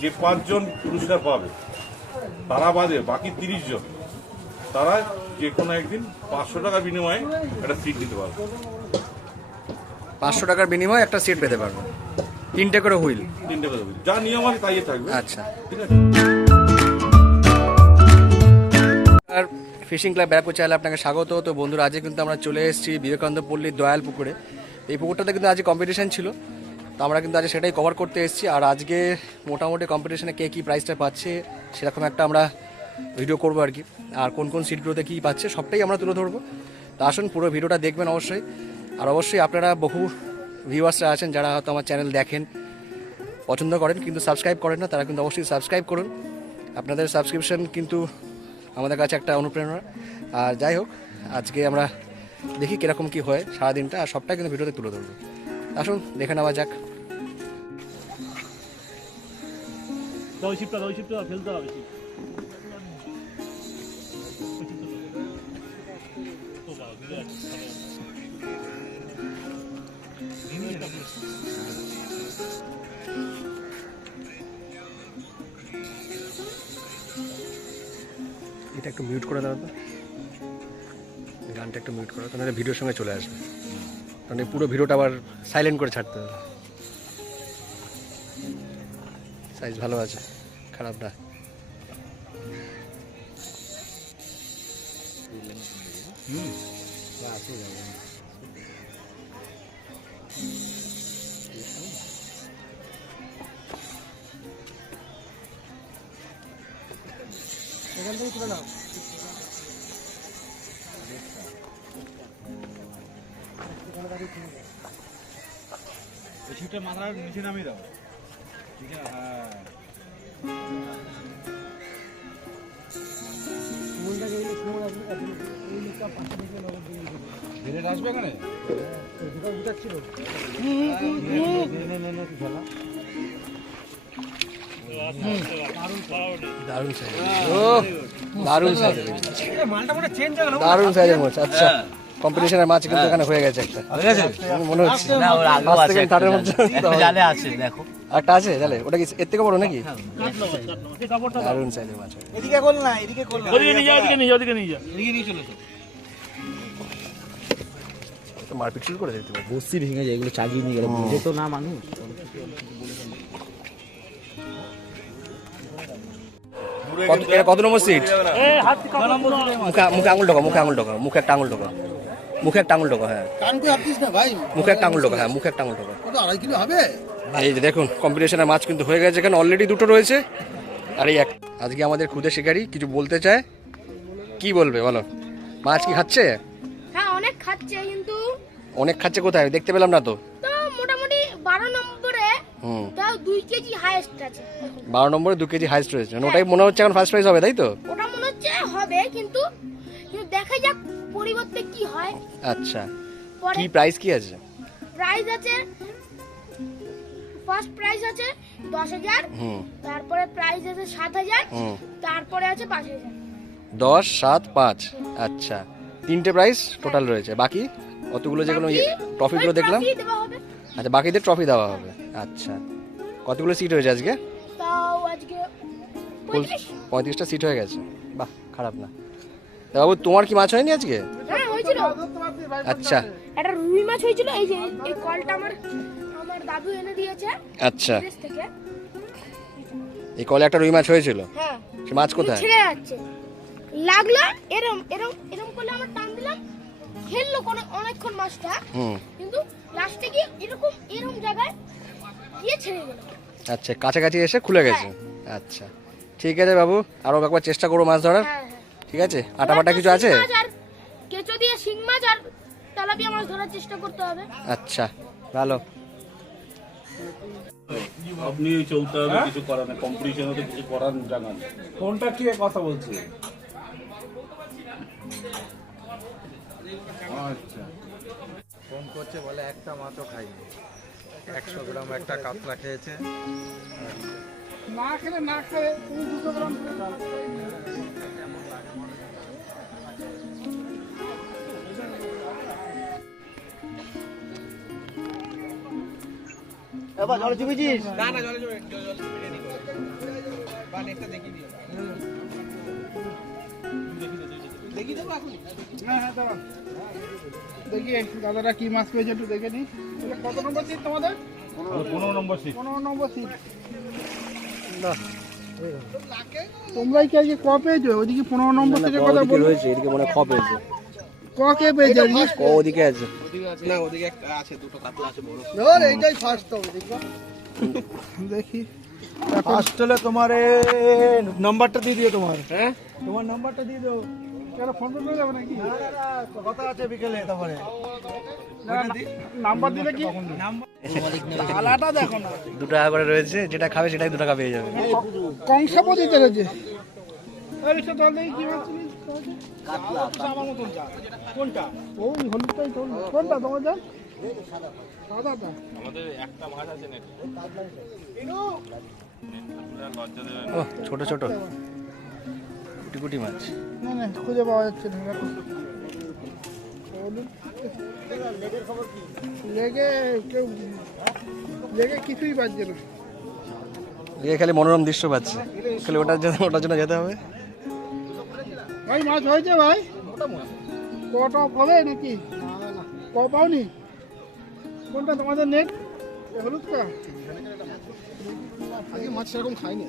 যে পাঁচজন পুরস্কার পাবে তারা বাদে বাকি তিরিশ জন তারা যে কোনো একদিন পাঁচশো টাকা বিনিময়ে একটা সিট দিতে পারবে। পাঁচশো টাকার বিনিময়ে একটা সিট পেতে পারব। তিনটে করে হুইল। তিনটে করে হুইল। যা নিয়ম আছে তাই থাকবে। আচ্ছা। ঠিক আছে? আর ফিশিং ক্লাব ব্যারাকপুর চাইলে আপনাকে স্বাগত। তো বন্ধুরা আজকে কিন্তু আমরা চলে এসেছি বিবেকানন্দ পল্লীর দয়াল পুকুরে এই পুকুরটাতে কিন্তু আজকে কম্পিটিশন ছিল। তো আমরা কিন্তু আজ সেটাই কভার করতে এসেছি। আর আজকে মোটামুটি কম্পিটিশনে কে কী প্রাইসটা পাচ্ছে, সেরকম একটা আমরা ভিডিও করব আর কি। আর কোন কোন সিটগুলোতে কী পাচ্ছে, সবটাই আমরা তুলে ধরবো। তা আসুন, পুরো ভিডিওটা দেখবেন অবশ্যই। আর অবশ্যই আপনারা বহু ভিউয়ার্সরা আছেন যারা হয়তো আমার চ্যানেল দেখেন, পছন্দ করেন, কিন্তু সাবস্ক্রাইব করেন না, তারা কিন্তু অবশ্যই সাবস্ক্রাইব করুন। আপনাদের সাবস্ক্রিপশন কিন্তু আমাদের কাছে একটা অনুপ্রেরণা। আর যাই হোক, আজকে আমরা দেখি কীরকম কী হয় সারাদিনটা, আর সবটা কিন্তু ভিডিওতে তুলে ধরবো। আসুন, দেখে নেওয়া যাক। দাও শিপটা দাও শিপটা ফেলতে হবে। এটা একটু মিউট করে দাও তো। গানটা একটু মিউট করো তাহলে ভিডিওর সঙ্গে চলে আসবে। মানে পুরো ভিডিওটা আবার সাইলেন্ট করে ছাড়তে হবে। সাইজ ভালো আছে খারাপ না। শিপটা মাথার নিচে নামিয়ে দাও। ও দারুণ হয়ে সাইজের মাছ আচ্ছা। কম্পিটিশনের মাছ কিন্তু এখানে হয়ে গেছে একটা। হয়ে মনে হচ্ছে। পাঁচ থেকে একটা মধ্যে। জালে আছে দেখো। একটা আছে জালে? ওটা কি এর থেকে বড় নাকি? কাট নাও, কাট নাও। এই কাপড়টা দাও। দারুণ সাইজের মাছ। এদিকে কল না এদিকে কল না। ওদিকে নিয়ে যা ওদিকে নিয়ে যা ওদিকে নিয়ে যা এদিকে নিয়ে চলে মারপিট শুরু করে দিতে পারে। বসি ভেঙে যায় এগুলো চাগিয়ে নিয়ে গেলে বুঝে তো না মানুষ। কত এটা কত নম্বর সিট। মুখে মুখে আঙুল ঢোকা মুখে আঙুল ঢোকা মুখে একটা আঙুল ঢোকা। মুখে একটা আঙুল ঢোকা হ্যাঁ। মুখে একটা আঙুল ঢোকা হ্যাঁ মুখে একটা আঙুল ঢোকা। আড়াই কিলো হবে? এই যে দেখুন কম্পিটিশনের মাছ কিন্তু হয়ে গেছে এখানে অলরেডি দুটো রয়েছে। আর এই এক আজকে আমাদের খুদে শিকারি কিছু বলতে চায়? কি বলবে বলো? মাছ কি খাচ্ছে? খাচ্ছে কিন্তু। অনেক খাচ্ছে কোথায়? দেখতে পেলাম না তো। তো মোটামুটি বারো নম্বরে হুম। তাও দুই কেজি হাইয়েস্ট আছে। বারো নম্বরে দু কেজি রয়েছে। মানে ওটাই মনে হচ্ছে এখন ফার্স্ট প্রাইজ হবে তাই তো? ওটা মনে হচ্ছে হবে কিন্তু কিন্তু দেখা যাক পরিবর্তে কি হয়। আচ্ছা। পরে কি প্রাইস কি আছে? আছে ফার্স্ট আছে দশ হাজার তারপরে আছে সাত হাজার তারপরে আছে পাঁচ হাজার। দশ সাত পাঁচ। আচ্ছা। তিনটে প্রাইস টোটাল রয়েছে। বাকি অতগুলো যেগুলো ট্রফিগুলো দেখলাম। আচ্ছা বাকিদের ট্রফি দেওয়া হবে। আচ্ছা। কতগুলো সিট হয়েছে আজকে? পঁয়ত্রিশটা সিট হয়ে গেছে। বাহ খারাপ না। বাবু তোমার কি মাছ হয়নি আজকে? হ্যাঁ আচ্ছা। একটা রুই মাছ হয়েছিল এই যে এই কলটা আমার আমার দাদু এনে দিয়েছে আচ্ছা। এই কলে একটা রুই মাছ হয়েছিল? হ্যাঁ। মাছ কোথায়? ছেড়ে যাচ্ছে। লাগল এরম এরম এরম করলে আমার টান দিলাম। খেললো কোনো অনেকক্ষণ মাছটা কিন্তু লাস্টে গিয়ে এরকম এরম জায়গায় গিয়ে ছেড়ে গেল আচ্ছা কাছাকাছি এসে খুলে গেছে? আচ্ছা ঠিক আছে বাবু আরও একবার চেষ্টা করব মাছ ধরার। হ্যাঁ হ্যাঁ। ঠিক আছে আটা ফাটা কিছু আছে? কেঁচো দিয়ে শিং মাছ আর তেলাপিয়া মাছ ধরার চেষ্টা করতে হবে। আচ্ছা ভালো। আপনি চলতে হবে কিছু করার কম্পিটিশনে তো কিছু করার জানা নেই। ফোনটা কি কথা বলছে? আচ্ছা। ফোন করছে বলে একটা মাছও খাইনি। একশো গ্রাম একটা কাতলা খেয়েছে। না খেলে না খেলে তুমি দুশো গ্রাম না না জলে জলে জলে দাঁড়াও দেখি দাদারা কি মাছ পেয়েছে একটু দেখে নি এটা কত নম্বর সিট তোমাদের? পনেরো নম্বর সিট পনেরো নম্বর সিট তোমরাই কি আজকে ক পেয়েছ? ওইদিকে পনেরো নম্বর থেকে কথা বলছো রয়েছে এদিকে মনে হয় খপ ক কে পেয়েছ? ক ওদিকে? আছে। ধর এইটাই ফার্স্ট হবে দেখি। ফার্স্ট হলে তোমার নাম্বারটা দিয়ে দিও তোমার। হ্যাঁ? তোমার নাম্বারটা দিয়ে দিও। কেন ফোন করে যাবে নাকি? কথা আছে বিকেলে তারপরে নাম্বার দিলে কি? আলাটা দেখো না। দু টাকা করে রয়েছে যেটা খাবে সেটাই দু টাকা পেয়ে যাবে। রয়েছে। কোনটা? ওই হলুদটাই কোনটা? তোমার ছোট ছোট। কুটি কুটি মাছ। না না খুঁজে পাওয়া যাচ্ছে না লেগে কেউ লেগে কিছুই পাচ্ছে না। এদিকে খালি মনোরম দৃশ্য পাচ্ছে। খালি ওটার জন্য ওটার জন্য যেতে হবে। ভাই মাছ হয়েছে ভাই? কটা হবে নাকি? ক পাওনি? কোনটা তোমাদের নেট? হলুদটা? আগে মাছ সেরকম খাইনি।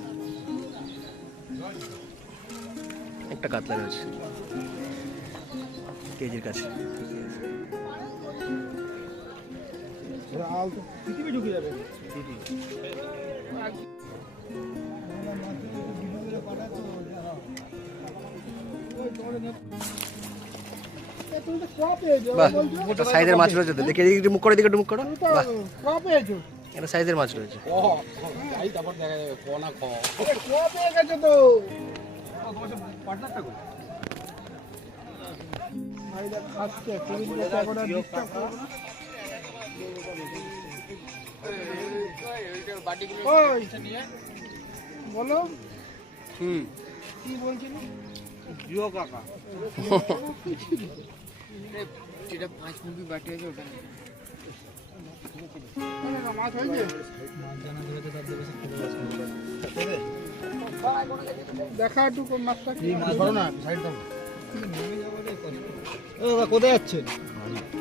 একটা কাতলা রয়েছে। কেজির কাছে। বাহ সাইজের মাছ রয়েছে তো। দেখি একটু মুখ করে এদিকে একটু মুখ করো। বাহ। সাইজের মাছ রয়েছে। আরে ক পেয়ে গেছো তো? বলো হুম কি বলছিল জিও কাকা না, না, না, মাছ হয়েছে দেখা একটু মাছটা কোথায় যাচ্ছেন?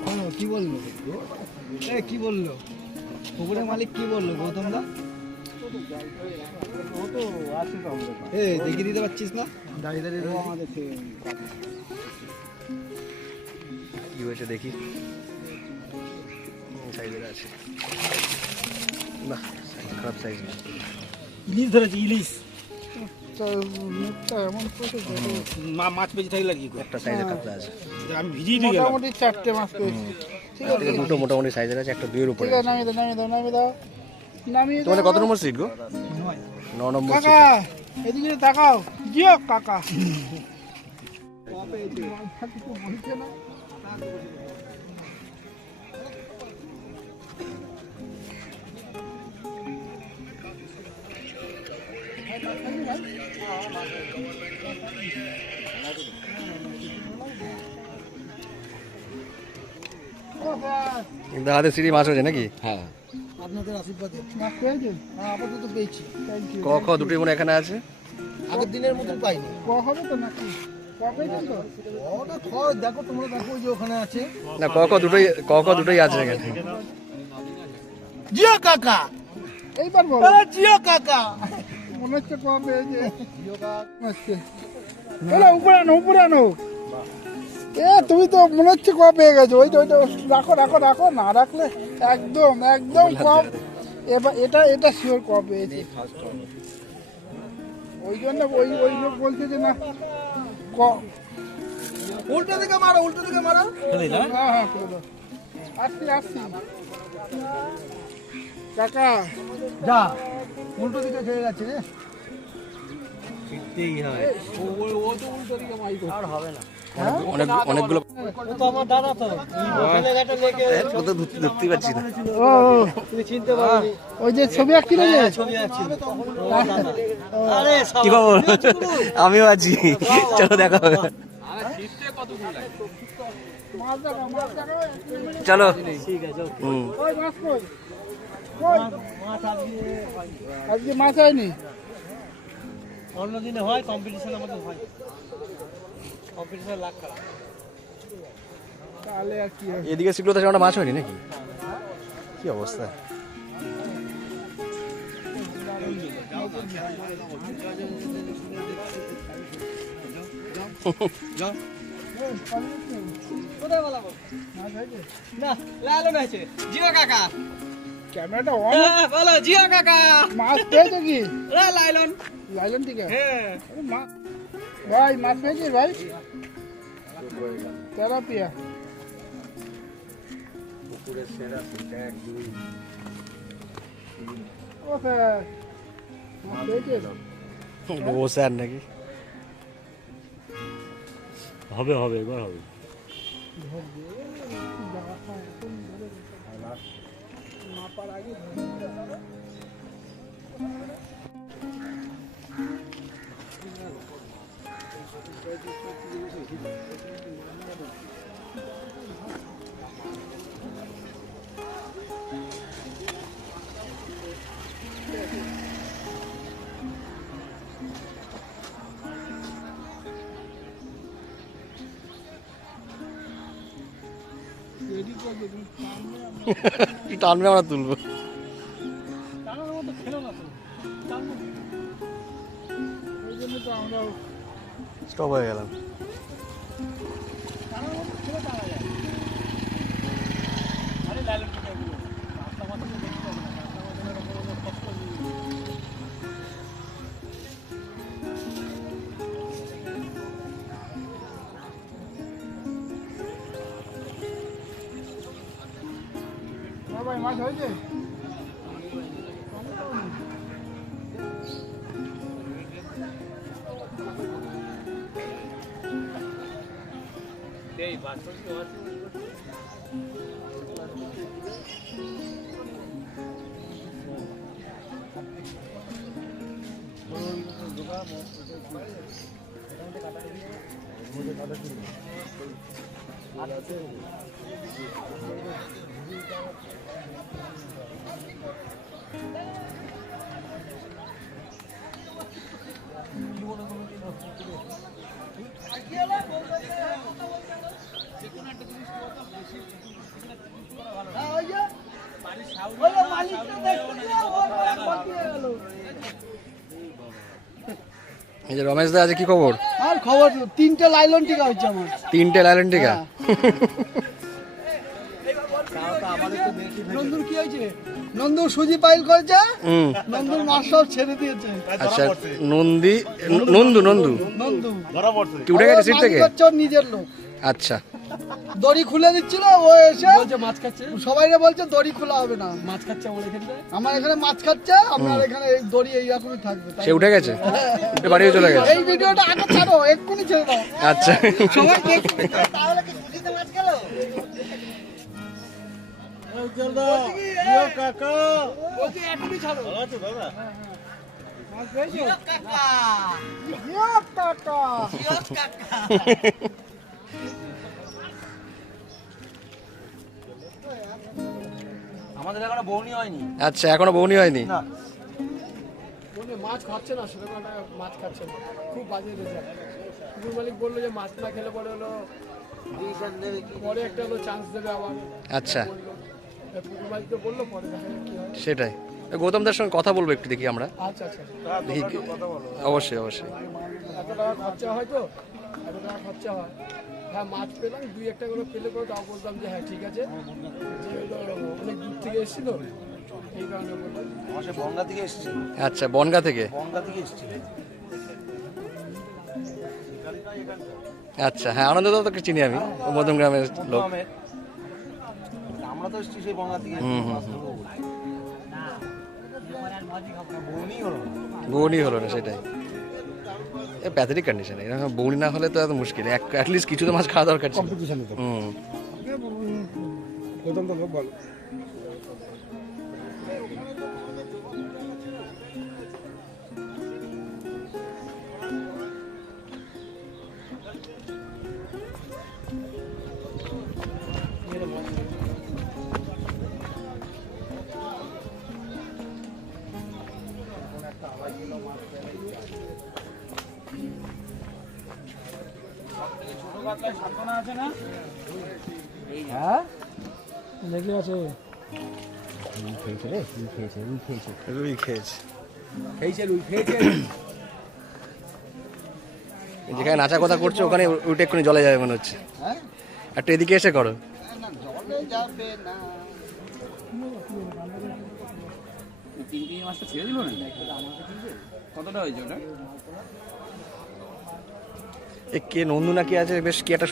ও, কি বলল? এ কি বলল? পুকুরের মালিক কি বলল গৌতম দা? এ দেখিয়ে দিতে পারছিস না? দাঁড়িয়ে দাঁড়িয়ে আমাদের কি হয়েছে দেখি। সাইজের আছে। size খারাপ সাইজ না। ইলিশ ধরেছি ইলিশ। মাছ বেঁচে থাকলে কি একটা সাইজের কাতলা আছে। আমি ভিজিয়ে মোটামুটি চারটে মাছ পেয়েছি। ঠিক আছে। দুটো মোটামুটি সাইজের আছে একটা দুইয়ের উপরে নামিয়ে দাও নামিয়ে দাও নামিয়ে দাও। নামিয়ে তোমাদের কত নম্বর সিট গো? ন নম্বর সিট এদিকে তাকাও। জিও কাকা। বলছে না হাতে সিঁড়ি মাছ হয়েছে নাকি? হ্যাঁ। আপনাদের আশীর্বাদে। মাছ পেয়েছেন? হ্যাঁ আপাতত পেয়েছি। ক খ দুটোই মনে হয় এখানে আছে? আগের দিনের মতন পাইনি। ক হবে তো নাকি? ক পেয়েছেন তো? ওটা খড় দেখো তোমরা দেখো যে ওখানে আছে। না ক খ দুটোই ক খ দুটোই আছে এখানে। জিও কাকা! এইবার বল। জিও কাকা! মনে হচ্ছে ক পেয়েছে আচ্ছা। চলো উপরে আনো উপরে আনো। এ তুমি তো মনে হচ্ছে ক পেয়ে গেছো। ওইটা ওইটা রাখো রাখো রাখো। না রাখলে একদম একদম কম। এবার এটা এটা শিওর ক পেয়েছে। ওই জন্য ওই ওই লোক বলছে যে না ক। উল্টো দিকে মারো উল্টো দিকে মারো। হ্যাঁ হ্যাঁ আসছি আসছি। কাকা। যা। উল্টো দিকে খেয়ে যাচ্ছে রে। অনেক অনেকগুলো ও তো আমার তো। ছেলেঘাটে লেগে এ, কত ধরতে ধরতেই না। ও ও, তুমি চিনতে পারবি ওই যে ছবি আঁকছিল ছবি আছে আরে কি খবর আমিও আছি। চলো দেখা হবে। চলো। ঠিক আছে হুম ওই মাছ কই কই মাছ আজকে মাছ হয়নি? অন্য দিনে হয় কম্পিটিশন আমাদের হয়। কম্পিটিশন লাখ খারাপ তাহলে আর কি হবে? এদিকে শিখলো তো মাছ হয়নি নাকি? কি অবস্থা? না লালন আছে। জিও কাকা। ক্যামেরাটা অন হ্যাঁ, বলো জিও কাকা। মাছ পেয়েছ কি? লাইলন। লাইলন থেকে হ্যাঁ। ভাই মাছ পেয়েছিস ভাই। তেলাপিয়া। ও স্যার মাছ পেয়েছিস ও স্যার নাকি? হবে হবে এবার হবে। Jadi gua jadi টানবে আমরা তুলবো। ওই জন্য তো আমরা স্টপ হয়ে গেলাম হ্যাঁ ভাই মাছ হয়েছে। এই যে রমেশ দা আছে কি খবর? খবর তিনটে লাইলন টিকা হচ্ছে আমার। তিনটে লাইলন টিকা? নন্দুর কি হয়েছে? নন্দু সুজি পাইল করেছে হুম। নন্দুর মাছ সব ছেড়ে দিয়েছে। আচ্ছা নন্দী নন্দু নন্দু। নন্দু। উঠে গেছে সিট থেকে? নিজের লোক। আচ্ছা। দড়ি খুলে দিচ্ছিল ও এসে বলছে মাছ খাচ্ছে? সবাই বলছে দড়ি খোলা হবে না। মাছ খাচ্ছে আমার এখানে আমার এখানে মাছ খাচ্ছে আপনার এখানে এই দড়ি এইরকমই থাকবে সে উঠে গেছে? উঠে বাড়িও চলে গেছে? এই ভিডিওটা আগে ছাড়ো এক্ষুনি ছেড়ে দাও। আচ্ছা। সবাই দেখবে তাহলে কি সুজিতে মাছ গেল কাকা। বলছি এখনই ছাড়ো। ভালো আছো দাদা মাছ পেয়েছ কাকা। আমাদের এখনও বৌনি হয়নি। আচ্ছা এখনও বৌনি হয়নি? বলে মাছ খাচ্ছে না সেরকম একটা মাছ খাচ্ছে না। খুব বাজে রেজাল্ট পুকুর মালিক বলল যে মাছ না খেলে পরে হলো পরে একটা হলো চান্স দেবে আবার। আচ্ছা। এবার মালিককে বলল পরে সেটাই। গৌতম দার সঙ্গে কথা বলব একটু দেখি আমরা। আচ্ছা আচ্ছা। দেখি অবশ্যই অবশ্যই। এত টাকা খরচা হয় তো? এত টাকা খরচা হয়। হ্যাঁ মাছ পেলাম দুই একটা করে পেলে পরে তাও বলতাম যে হ্যাঁ ঠিক আছে। থেকে এসেছিল? এই কারণে বললাম। আমার সে বনগা থেকে এসেছি। আচ্ছা বনগা থেকে? বনগা থেকে এসেছি। আচ্ছা হ্যাঁ আনন্দ তো চিনি আমি মধ্যম গ্রামের লোক। গ্রামের। আমরা তো এসেছি সেই বনগা থেকে। হুম, হুম, মাছ ধরবো বলে। বৌনি হলো না। বৌনি হলো না সেটাই। এ প্যাথেটিক কন্ডিশন এরকম বৌনি না হলে তো এত মুশকিল। অ্যাটলিস্ট কিছু তো মাছ খাওয়া দরকার ছিল। হুম। প্রথম তো বল। হ্যাঁ? লেগে আছে। রুই খেয়েছে খেয়েছে রুই খেয়েছে। যেখানে নাচা কথা করছ ওখানে উঠে এক্ষুনি জলে যাবে মনে হচ্ছে। হ্যাঁ? একটু এদিকে এসে করো। না না না এ কে নন্দু নাকি আছে? বেশ কি একটা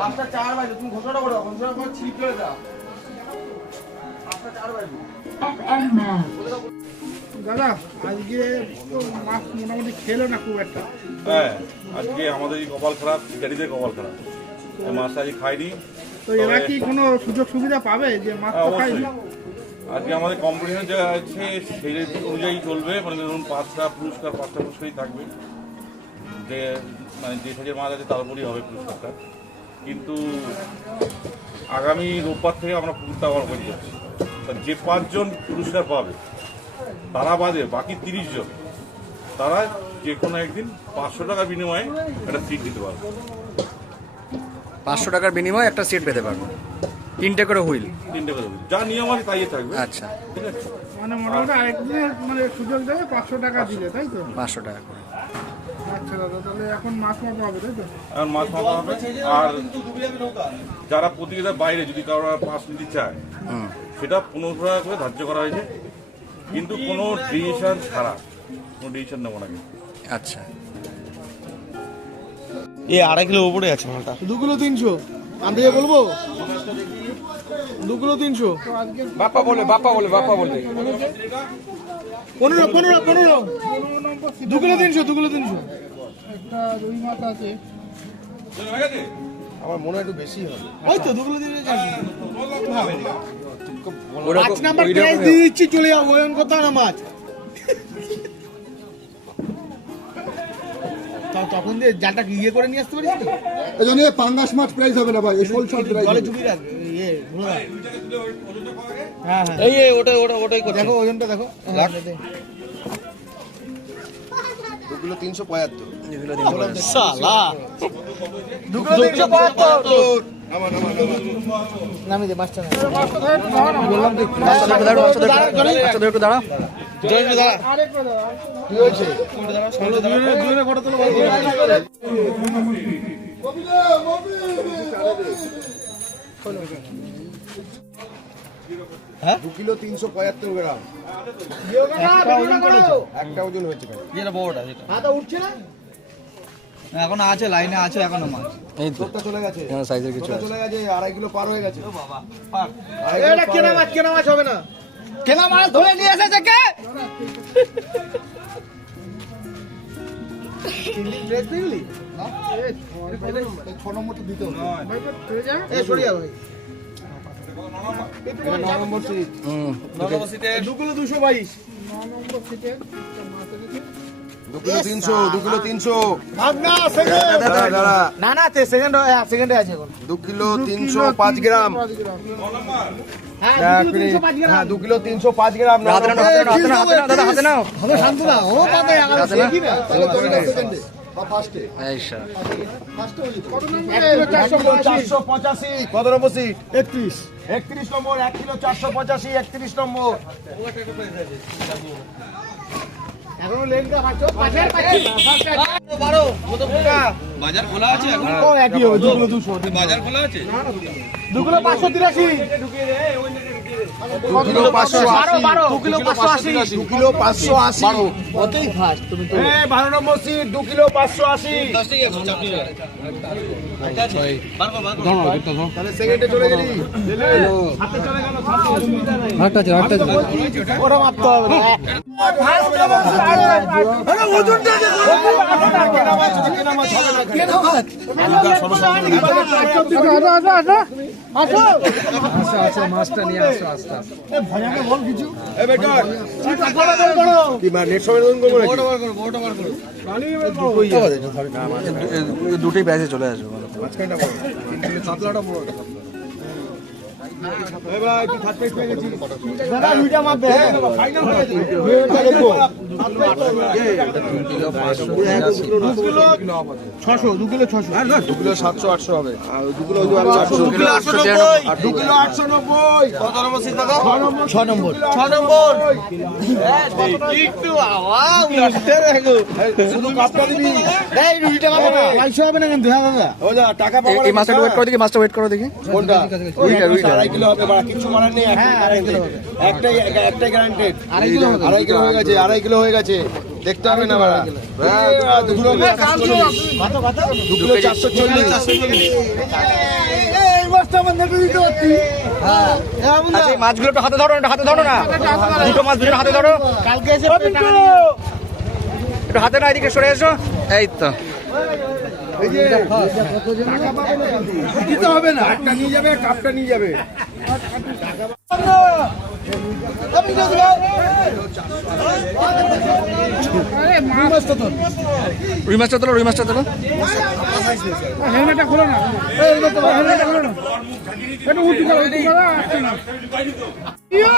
পাঁচটা চার বাজে তুমি ঘোষণা করো ঘোষণা করে ছিপ চলে দাও। পাঁচটা চার বাজে। দাদা আজকে মাছ মোটামুটি খেলো না খুব একটা? হ্যাঁ আজকে আমাদের এই কপাল খারাপ শিকারিদের কপাল খারাপ। এই মাছটা আজকে খাইনি। তো এরা কি কোনো সুযোগ সুবিধা পাবে যে মাছ হ্যাঁ, আজকে আমাদের কম্পিটিশন যা আছে সেই অনুযায়ী চলবে। মানে ধরুন পাঁচটা পুরস্কার পাঁচটা পুরস্কারই থাকবে। যে মানে যে সাইজের মাছ আছে তার উপরই হবে পুরস্কারটা। কিন্তু আগামী রোববার থেকে আমরা পুরস্কার আবার করে যাচ্ছি। তা যে পাঁচজন পুরস্কার পাবে তারা বাদে বাকি তিরিশ জন তারা যে কোনো একদিন পাঁচশো টাকার বিনিময়ে একটা সিট দিতে পারবে। পাঁচশো টাকার বিনিময়ে একটা সিট পেতে পারব। তিনটে করে হুইল। তিনটে করে হুইল। যা নিয়ম আছে তাই থাকবে। আচ্ছা। ঠিক আছে? মানে মোটামুটি আরেকদিনের মানে সুযোগ দেবে পাঁচশো টাকা দিলে তাই তো? পাঁচশো টাকা করে। আচ্ছা দাদা তাহলে এখন মাছ মাপা হবে তাই তো? আর মাছ মাপা হবে। আর যারা প্রতিযোগিতার বাইরে যদি কারও পাস নিতে চায় সেটা পনেরো টাকা করে ধার্য করা হয়েছে। কিন্তু কোনো ডিসিশন ছাড়া কোনো ডিসিশন নেব না কিন্তু। আচ্ছা। এ আড়াই কিলো উপরে আছে মালটা। দু কিলো তিনশো। আমি থেকে বলব? দু কিলো তিনশো। বাপ্পা বলে বাপ্পা বলে বাপ্পা বলে। পনেরো পনেরো পনেরো। দু কিলো তিনশো দু কিলো তিনশো। একটা রুই মাছ আছে। আমার মনে হয় একটু বেশি হবে। ওই তো দু কিলো তিনশো পাঁচ নাম্বার প্রাইস দিয়ে দিচ্ছি চলে যাও ওজন করতে না মাছ তখন দিয়ে জালটা ইয়ে করে নিয়ে আসতে পারিস তো? এই জন্য এই পাঙ্গাস মাছ প্রাইস হবে না ভাই এই শোল শোল প্রাইস জলে চুপি রাখ ইয়ে হ্যাঁ এই ওটা ওটা ওটাই দেখো ওজনটা দেখো। দু। কিলো তিনশো পঁয়াত্তর। সালা দু কিলো তিনশো পঁয়াত্তর। নামি দে মাছটা নামি। মাছটা ধরে একটু। দাও না বললাম তো মাছটা ধরো, মাছটা ধরো, মাছটা ধরো, দাঁড়াও আরেকটু দাও কি হয়েছে? দুজনে দুজনে ফটো তোলো বলো। দু কিলো তিনশো পঁয়াত্তর গ্রাম একটা ওজন করেছ একটা ওজন হয়েছে যেটা বড়টা যেটা হাতা উঠছে না এখন আছে লাইনে আছে এখনও মাছ এই তো চলে গেছে এখানে সাইজের কিছু চলে গেছে আড়াই কিলো পার হয়ে গেছে আড়াই এটা কেনা মাছ কেনা মাছ হবে না কেনা মাছ ধরে নিয়ে এসেছে কে ছ নম্বরটা দিতে হবে ভাই সরিয়া ভাই নম্বর সিট হুম নম্বর সিটে একটা মাছ এনেছে দু কিলো তিনশো দু কিলো তিনশো ভাগনা সেকেন্ড না না তে সেকেন্ড সেকেন্ডে আছে এখন দু কিলো তিনশো পাঁচ গ্রাম পাঁচ গ্রাম হ্যাঁ দু কিলো তিনশো পাঁচ গ্রাম হ্যাঁ ন হাতে নাও, হাতে নাও, হাতে নাও। হবে শান্ত না ও পাতে নাও সেকেন্ডে একত্রিশ। একত্রিশ নম্বর এক কিলো চারশো পঁচাশি একত্রিশ নম্বর। এখনও লেনটা পাচ্ছ পাঁচের পাচ্ছি বারো কত টাকা বাজার খোলা আছে এখন। ও একই হবে দু কিলো দুশো। বাজার খোলা আছে? পাঁচশো তিরাশি। দু। কিলো পাঁচশো আশি কিলো পাঁচশো আশি দু কিলো পাঁচশো আশি। কতই ফার্স্ট তুমি তো এ, বারো নম্বর সিট দু কিলো পাঁচশো আশি। তাহলে সেকেন্ডে চলে গেলি। ওটা দুটোই ব্যাচে চলে আসবে। ছশো দু কিলো ছশো দু কিলো সাতশো আটশো হবে দু কিলো দু কিলো আটশো নব্বই দু কিলো আটশো নব্বই কত নম্বর সিট দাদা ছ নম্বর ছ নম্বর শুধু কাপটা দিবি এই দুইটা মাপবে না হবে না কিন্তু হ্যাঁ দাদা ও যা টাকা পাবো এই মাছটা ওয়েট করো দেখি মাছটা ওয়েট করো দেখি কোনটা রুইটা, রুইটা। কিলো হবে বা মারার নেই হ্যাঁ, কিলো হবে। একটাই একটাই গ্যারান্টেড আড়াই কিলো হয়ে গেছে আড়াই কিলো হয়ে গেছে। দেখতে হবে না বাড়া। হ্যাঁ, দু কিলো চারশো চল্লিশ। দু কিলো চারশো হ্যাঁ। আচ্ছা মাছগুলো হাতে ধরো হাতে ধরো না। দুটো মাছ দুটো হাতে ধরো। কালকে এসে একটু হাতে না এদিকে সরে এসো। এই তো। দিতে হবে না। একটা নিয়ে যাবে কাপটা নিয়ে যাবে। রুই মাছটা তোলো রুই মাছটা তোলো। হেলমেটটা খোলো না। হেলমেটটা খোলো না। একটু উঁচু করো উঁচু করো আসছে না। ইয়ো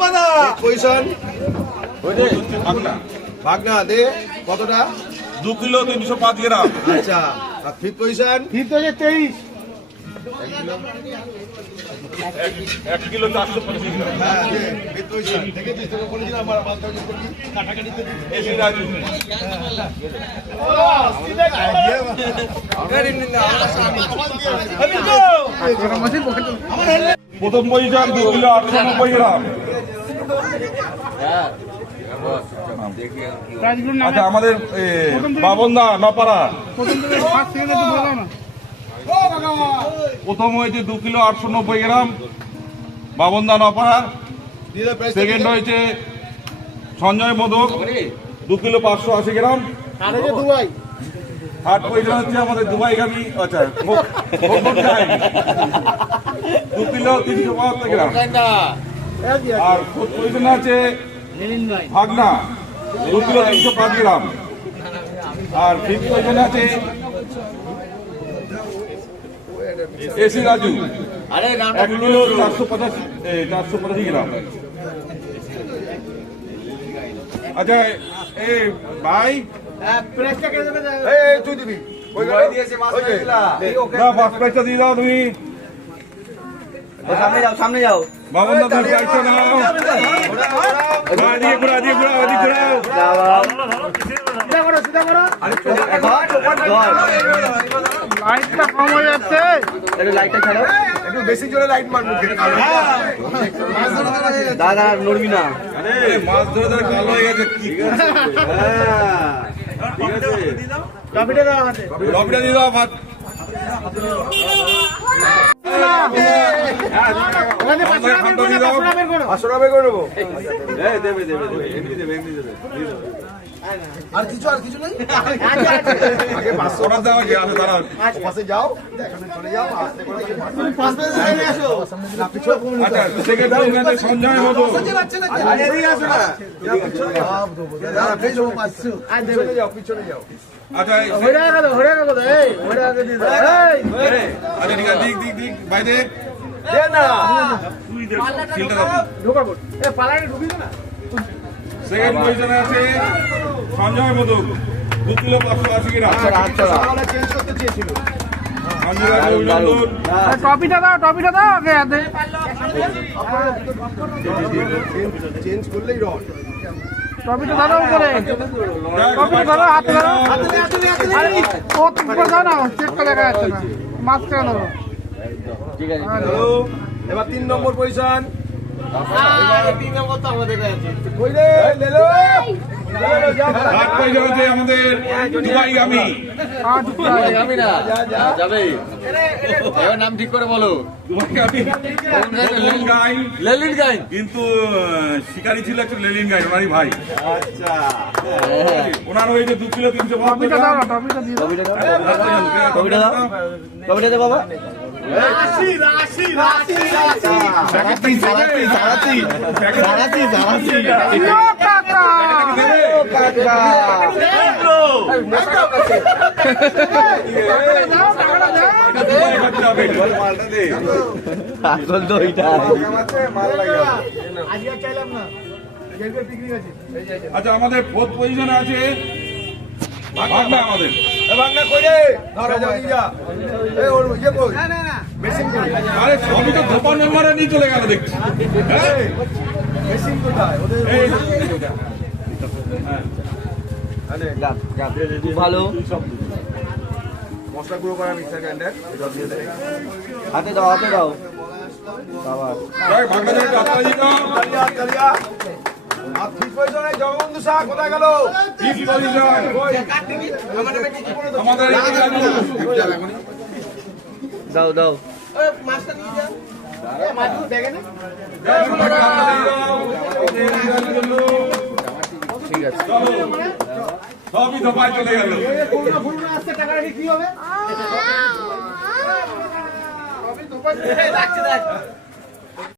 কাকা পজিশন। ভাগনা। দে কতটা? দু কিলো তিনশো পাঁচ গ্রাম। আচ্ছা আর ফিফথ পজিশন ফিফথ হচ্ছে তেইশ। এক কিলো চারশো পঁচিশ গ্রাম। হ্যাঁ তোকে বলেছিলাম আমার করবি। কাটাকাটিতে এসে রাজু। প্রথম পজিশন দু কিলো আটশো নব্বই গ্রাম। আচ্ছা আমাদের বাবনদা, নপাড়া। প্রথম হয়েছে দু কিলো আটশো নব্বই গ্রাম, বাবনদা, নপাড়া। সেকেন্ড হয়েছে সঞ্জয় মোদক, দু কিলো পাঁচশো আশি গ্রাম। থার্ড পজিশন হচ্ছে আমাদের দুবাইগামী আচ্ছা। দু কিলো তিনশো বাহাত্তর গ্রাম। আর পজিশনে আছে ভাগনা দু কিলো তিনশো পাঁচ গ্রাম আর ফিফথ পজিশনে আছে এসি রাজু এক কিলো চারশো পঁচাশি চারশো পঁচাশি গ্রাম। আচ্ছা এ ভাই? এই তুই দিবি। না ফার্স্ট প্রাইজটা দিয়ে দাও তুমি। সামনে যাও সামনে যাও। বাবন দা তুমি প্রাইজটা নাও ঘোরা দিয়ে ঘোরা দিয়ে ঘোরা ওদিক ঘোরাও লাইটটা কম হয়ে যাচ্ছে। লাইটটা ছাড়াও একটু বেশি জোরে লাইট মারবো দাদা নড়বি না। আরে মাছ ধরে ধরে কালো হয়ে গেছে কি করছে? ঠিক আছে। লবিটা দিয়ে দাও মাছ দেবে এমনি দিয়ে দাও পাঁচশো টাকা করে নেব আগে পাঁচশোটা দাও যে আছে তারা পাশে যাও এখানে চলে যাও আস্তে করে আচ্ছা সেকেন্ড পজিশনে সঞ্জয় মতো পিছনে যাও পিছনে যাও আচ্ছা এই- আচ্ছা ঠিক আছে দিক দিক দিক বাইরে সিলটা দাও সেকেন্ড পজিশনে আছে সঞ্জয় মধুক দু কিলো পাঁচশো আশি গ্রাম। অভিনন্দন টপিটা দাও টপিটা দাও আগে হাতে চেঞ্জ করলেই রড। টপিটা ধরো উপরে। টপিটা ধরো হাতে ধরো ও উপরে দাও না চেকটা দেখা যাচ্ছে না। মাঝখানে ধরো হ্যালো এবার তিন নম্বর পজিশন। কই রে লেলো থার্ড পজিশন হচ্ছে আমাদের দুবাই আমি। আমি। না যাবে এবার নাম ঠিক করে বলো লেলিন গাইন কিন্তু শিকারি ছিল একটা লেলিন গাই ওনারই ভাই আচ্ছা ওনার হয়েছে দু কিলো তিনশো দাও না কাকা। আচ্ছা আমাদের ফোর্থ পজিশনে আছে ভাগনা আমাদের। আরে সবই তো ধোপা নম্বরে নিয়ে চলে গেল দেখছি। হ্যাঁ? এই, ভালো। মশলা গুঁড়ো করা মিক্সার গ্রাইন্ডার হাতে দাও হাতে দাও। ভাগনা জগবন্ধু শাহ কোথায় গেল। দাও দাও। ঠিক আছে। সবই চলে গেল। আহ!